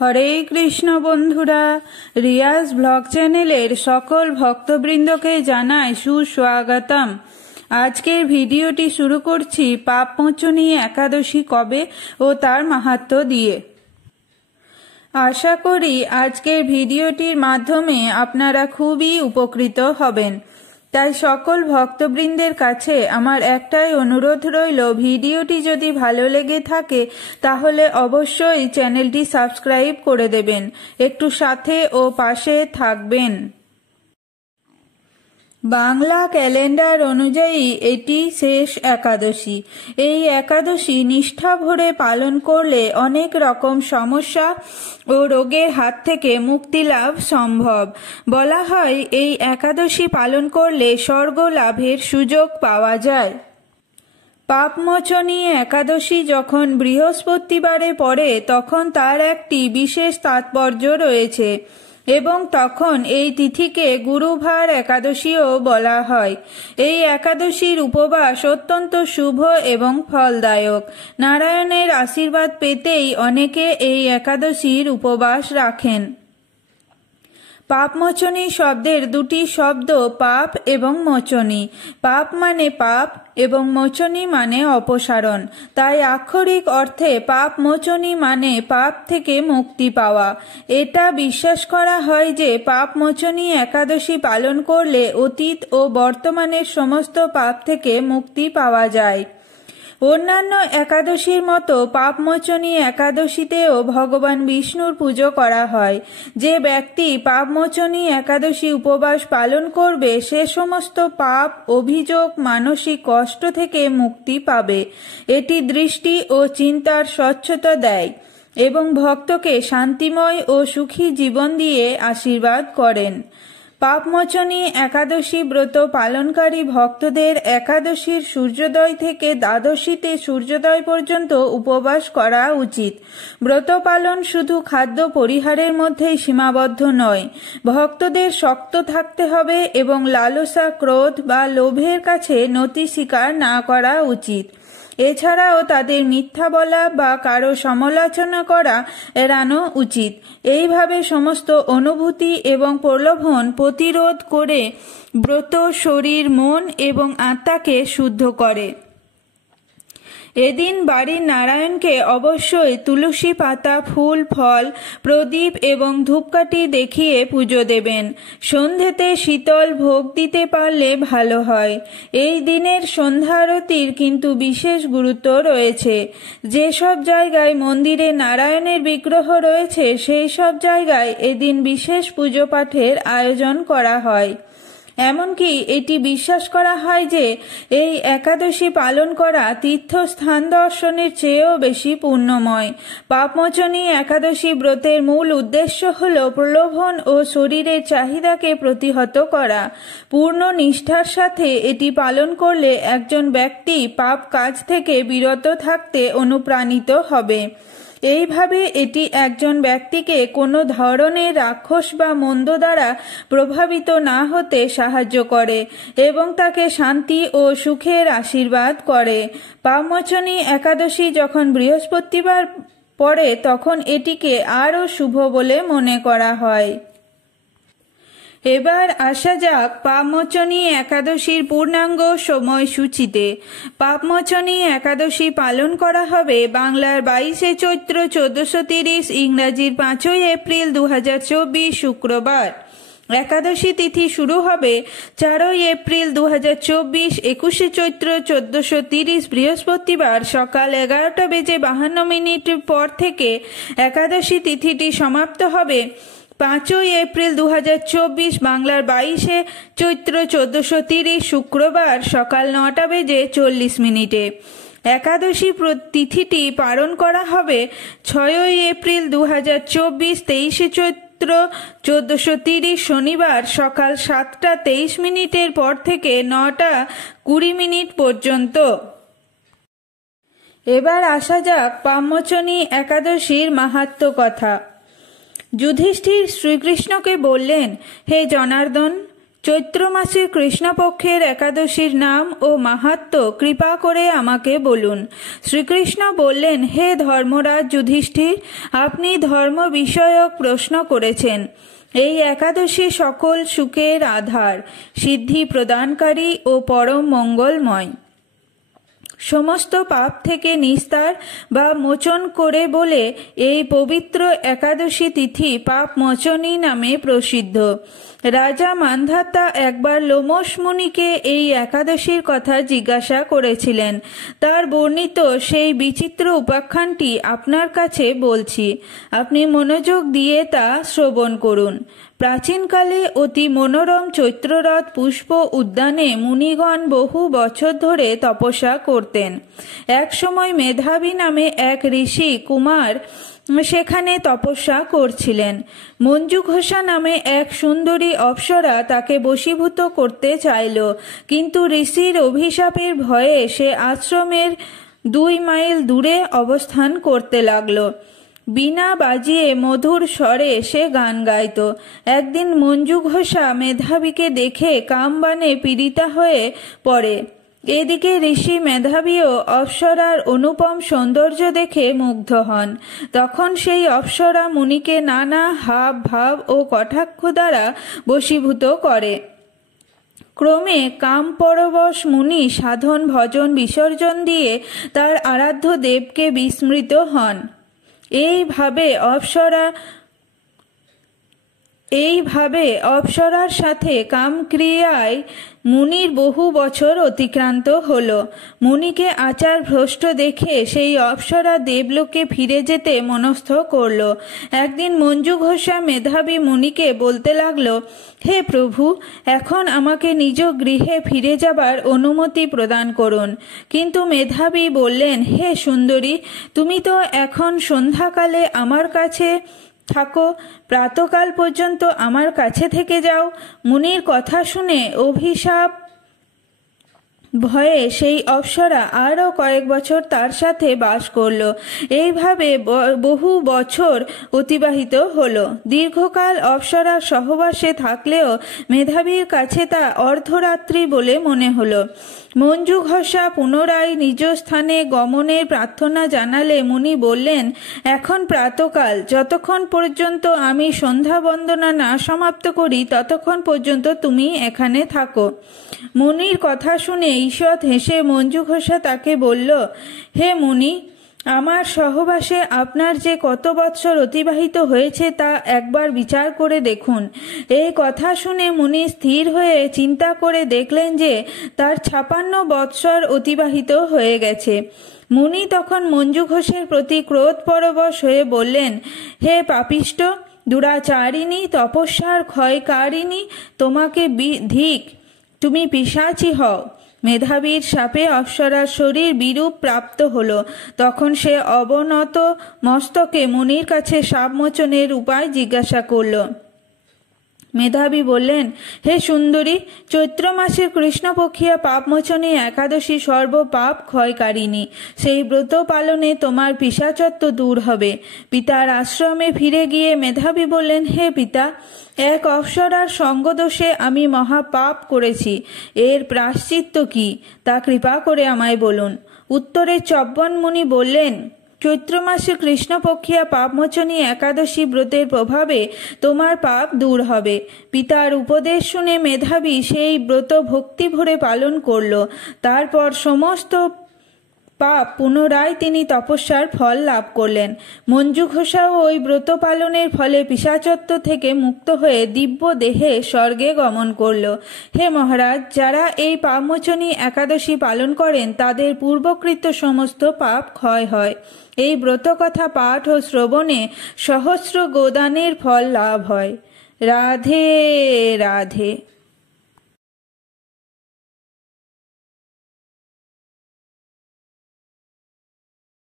হরে কৃষ্ণ বন্ধুরা, রিয়াজ ব্লগ চ্যানেলের সকল ভক্তবৃন্দকে জানাই সুস্বাগতম। আজকের ভিডিওটি শুরু করছি পাপমোচনী একাদশী কবে ও তার মাহাত্ম্য দিয়ে। আশা করি আজকের ভিডিওটির মাধ্যমে আপনারা খুবই উপকৃত হবেন। তাই সকল ভক্তবৃন্দের কাছে আমার একটাই অনুরোধ রইল, ভিডিওটি যদি ভালো লেগে থাকে তাহলে অবশ্যই চ্যানেলটি সাবস্ক্রাইব করে দেবেন, একটু সাথে ও পাশে থাকবেন। বাংলা ক্যালেন্ডার অনুযায়ী এটি শেষ একাদশী। এই একাদশী নিষ্ঠা ভরে পালন করলে অনেক রকম সমস্যা ও রোগের হাত থেকে মুক্তি লাভ সম্ভব। বলা হয় এই একাদশী পালন করলে স্বর্গ লাভের সুযোগ পাওয়া যায়। পাপমোচনী একাদশী যখন বৃহস্পতিবারে পড়ে তখন তার একটি বিশেষ তাৎপর্য রয়েছে এবং তখন এই তিথিকে গুরুবার একাদশীও বলা হয়। এই একাদশীর উপবাস অত্যন্ত শুভ এবং ফলদায়ক। নারায়ণের আশীর্বাদ পেতেই অনেকে এই একাদশীর উপবাস রাখেন। পাপমোচনী শব্দের দুটি শব্দ পাপ এবং মোচনী। পাপ মানে পাপ এবং মোচনী মানে অপসারণ। তাই আক্ষরিক অর্থে পাপমোচনী মানে পাপ থেকে মুক্তি পাওয়া। এটা বিশ্বাস করা হয় যে পাপমোচনী একাদশী পালন করলে অতীত ও বর্তমানের সমস্ত পাপ থেকে মুক্তি পাওয়া যায়। অন্যান্য একাদশীর মতো পাপমোচনী একাদশীতেও ভগবান বিষ্ণুর পুজো করা হয়। যে ব্যক্তি পাপমোচনী একাদশী উপবাস পালন করবে সে সমস্ত পাপ, অভিযোগ, মানসিক কষ্ট থেকে মুক্তি পাবে। এটি দৃষ্টি ও চিন্তার স্বচ্ছতা দেয় এবং ভক্তকে শান্তিময় ও সুখী জীবন দিয়ে আশীর্বাদ করেন। পাপমোচনী একাদশী ব্রত পালনকারী ভক্তদের একাদশীর সূর্যোদয় থেকে দ্বাদশীতে সূর্যোদয় পর্যন্ত উপবাস করা উচিত। ব্রত পালন শুধু খাদ্য পরিহারের মধ্যেই সীমাবদ্ধ নয়। ভক্তদের শক্ত থাকতে হবে এবং লালসা, ক্রোধ বা লোভের কাছে নতি স্বীকার না করা উচিত। এছাড়াও তাদের মিথ্যা বলা বা কারো সমালোচনা করা এড়ানো উচিত। এইভাবে সমস্ত অনুভূতি এবং প্রলোভন প্রতিরোধ করে ব্রত শরীর, মন এবং আত্মাকে শুদ্ধ করে। এদিন বাড়ির নারায়ণকে অবশ্যই তুলসী পাতা, ফুল, ফল, প্রদীপ এবং ধূপকাঠি দেখিয়ে পুজো দেবেন। সন্ধেতে শীতল ভোগ দিতে পারলে ভালো হয়। এই দিনের সন্ধ্যা আরতির কিন্তু বিশেষ গুরুত্ব রয়েছে। যেসব জায়গায় মন্দিরে নারায়ণের বিগ্রহ রয়েছে সেই সব জায়গায় এদিন বিশেষ পুজো পাঠের আয়োজন করা হয়। এমনকি এটি বিশ্বাস করা হয় যে এই একাদশী পালন করা তীর্থস্থান দর্শনের চেয়েও বেশি পুণ্যময়। পাপমোচনী একাদশী ব্রতের মূল উদ্দেশ্য হল প্রলোভন ও শরীরের চাহিদাকে প্রতিহত করা। পূর্ণ নিষ্ঠার সাথে এটি পালন করলে একজন ব্যক্তি পাপ কাজ থেকে বিরত থাকতে অনুপ্রাণিত হবে। এইভাবে এটি একজন ব্যক্তিকে কোনো ধরনের রাক্ষস বা মন্দ দ্বারা প্রভাবিত না হতে সাহায্য করে এবং তাকে শান্তি ও সুখের আশীর্বাদ করে। পাপমোচনী একাদশী যখন বৃহস্পতিবার পড়ে তখন এটিকে আরও শুভ বলে মনে করা হয়। এবার আসা যাক পাপমোচনী একাদশীর পূর্ণাঙ্গ সময়সূচিতে। পাপমোচনী একাদশী পালন করা হবে বাংলার 22শে চৈত্র 1430, ইংরাজির 5ই এপ্রিল 2024 শুক্রবার। একাদশী তিথি শুরু হবে 4ই এপ্রিল 2024, 21শে চৈত্র 1430 বৃহস্পতিবার সকাল 11:52 পর থেকে। একাদশী তিথিটি সমাপ্ত হবে 5ই এপ্রিল 2024 বাংলার 22শে চৈত্র 1430 শুক্রবার সকাল 9:40। একাদশী তিথিটি পালন করা হবে 6ই এপ্রিল 2024, 23শে চৈত্র 1430 শনিবার সকাল 7:23 পর থেকে 9:20 পর্যন্ত। এবার আসা যাক পাপমোচনী একাদশীর মাহাত্ম্য কথা। যুধিষ্ঠির শ্রীকৃষ্ণকে বললেন, হে জনার্দন, চৈত্র মাসের কৃষ্ণপক্ষের একাদশীর নাম ও মাহাত্ম্য কৃপা করে আমাকে বলুন। শ্রীকৃষ্ণ বললেন, হে ধর্মরাজ যুধিষ্ঠির, আপনি ধর্ম বিষয়ক প্রশ্ন করেছেন। এই একাদশী সকল সুখের আধার, সিদ্ধি প্রদানকারী ও পরম মঙ্গলময়। সমস্ত পাপ থেকে নিস্তার বা মোচন করে বলে এই পবিত্র একাদশী তিথি পাপ মোচনী নামে প্রসিদ্ধ। রাজা মান্ধাতা একবার লোমশ মুনিকে এই একাদশীর কথা জিজ্ঞাসা করেছিলেন। তার বর্ণিত সেই বিচিত্র উপাখ্যানটি আপনার কাছে বলছি, আপনি মনোযোগ দিয়ে তা শ্রবণ করুন। প্রাচীনকালে অতি মনোরম চৈত্ররথ পুষ্প উদ্যানে মুনিগণ বহু বছর ধরে তপস্যা করতেন। এক সময় মেধাবী নামে এক ঋষি কুমার সেখানে তপস্যা করছিলেন। মঞ্জু ঘোষা নামে এক সুন্দরী অপ্সরা তাকে বশীভূত করতে চাইল, কিন্তু ঋষির অভিশাপের ভয়ে সে আশ্রমের 2 মাইল দূরে অবস্থান করতে লাগল। বীণা বাজিয়ে মধুর স্বরে সে গান গাইত। একদিন মঞ্জু ঘোষা মেধাবীকে দেখে কামবাণে পীড়িতা হয়ে পড়ে। এদিকে ঋষি মেধাবীও অপ্সরার অনুপম সৌন্দর্য দেখে মুগ্ধ হন। তখন সেই অপ্সরা মুনিকে নানা হাব ভাব ও কটাক্ষ দ্বারা বশীভূত করে। ক্রমে কামপরবশ মুনি সাধন ভজন বিসর্জন দিয়ে তার আরাধ্য দেবকে বিস্মৃত হন। এইভাবে অপ্সরার সাথে কামক্রিয়ায় মুনির বহু বছর অতিক্রান্ত হল। মুনিকে আচার ভ্রষ্ট দেখে সেই অপ্সরা দেবলোকে ফিরে যেতে মনস্থ করল। একদিন মঞ্জু ঘোষা মেধাবী মুনিকে বলতে লাগল, হে প্রভু, এখন আমাকে নিজ গৃহে ফিরে যাবার অনুমতি প্রদান করুন। কিন্তু মেধাবী বললেন, হে সুন্দরী, তুমি তো এখন সন্ধ্যাকালে আমার কাছে থাকো, প্রাতকাল পর্যন্ত আমার কাছে থেকে যাও। মুনির কথা শুনে অভিশাপ ভয়ে সেই অপ্সরা আরও কয়েক বছর তার সাথে বাস করল। এইভাবে বহু বছর অতিবাহিত হলো। দীর্ঘকাল অপ্সরার সহবাসে থাকলেও মেধাবীর কাছে তা অর্ধরাত্রি বলে মনে হলো। মঞ্জু ঘোষা পুনরায় নিজ স্থানে গমনের প্রার্থনা জানালে মুনি বললেন, এখন প্রাতকাল, যতক্ষণ পর্যন্ত আমি সন্ধ্যা বন্দনা না সমাপ্ত করি ততক্ষণ পর্যন্ত তুমি এখানে থাকো। মুনির কথা শুনে ঈষৎ হেসে মঞ্জু ঘোষা তাকে বলল, হে মুনি, আমার সহবাসে আপনার যে কত বৎসর অতিবাহিত হয়েছে তা একবার বিচার করে দেখুন। এই কথা শুনে মুনি স্থির হয়ে চিন্তা করে দেখলেন যে তার 56 বৎসর অতিবাহিত হয়ে গেছে। মুনি তখন মঞ্জু ঘোষের প্রতি ক্রোধ পরবশ হয়ে বললেন, হে পাপিষ্ট, দুরাচারিণী, তপস্যার ক্ষয়কারিণী, তোমাকে ধিক, তুমি পিশাচী হও। মেধাবীর শাপে অপ্সরার শরীর বিরূপ প্রাপ্ত হল। তখন সে অবনত মস্তকে মুনির কাছে শাপমোচনের উপায় জিজ্ঞাসা করল। মেধাবী বললেন, হে সুন্দরী, চৈত্র মাসের কৃষ্ণপক্ষিয়া পাপমোচনী একাদশী সর্বপাপ ক্ষয়কারিণী। সেই ব্রত পালনে তোমার পিশাচত্ব দূর হবে। পিতার আশ্রমে ফিরে গিয়ে মেধাবী বললেন, হে পিতা, এক অপ্সরার সঙ্গদোষে আমি মহাপাপ করেছি। এর প্রায়শ্চিত্ত কি তা কৃপা করে আমায় বলুন। উত্তরে চব্বন মুনি বললেন, চৈত্র মাসে কৃষ্ণপক্ষিয়া পাপমোচনী একাদশী ব্রতের প্রভাবে তোমার পাপ দূর হবে। পিতার উপদেশ শুনে মেধাবী সেই ব্রত ভক্তি ভরে পালন করল। তারপর সমস্ত পাপ পুনরায় তিনি তপস্যার ফল লাভ করলেন। মঞ্জু ঘোষাও ওই ব্রত পালনের ফলে পিশাচত্ব থেকে মুক্ত হয়ে দিব্য দেহে স্বর্গে গমন করল। হে মহারাজ, যারা এই পাপমোচনী একাদশী পালন করেন তাদের পূর্বকৃত সমস্ত পাপ ক্ষয় হয়। এই ব্রত কথা পাঠ ও শ্রবণে সহস্র গোদানের ফল লাভ হয়। রাধে রাধে।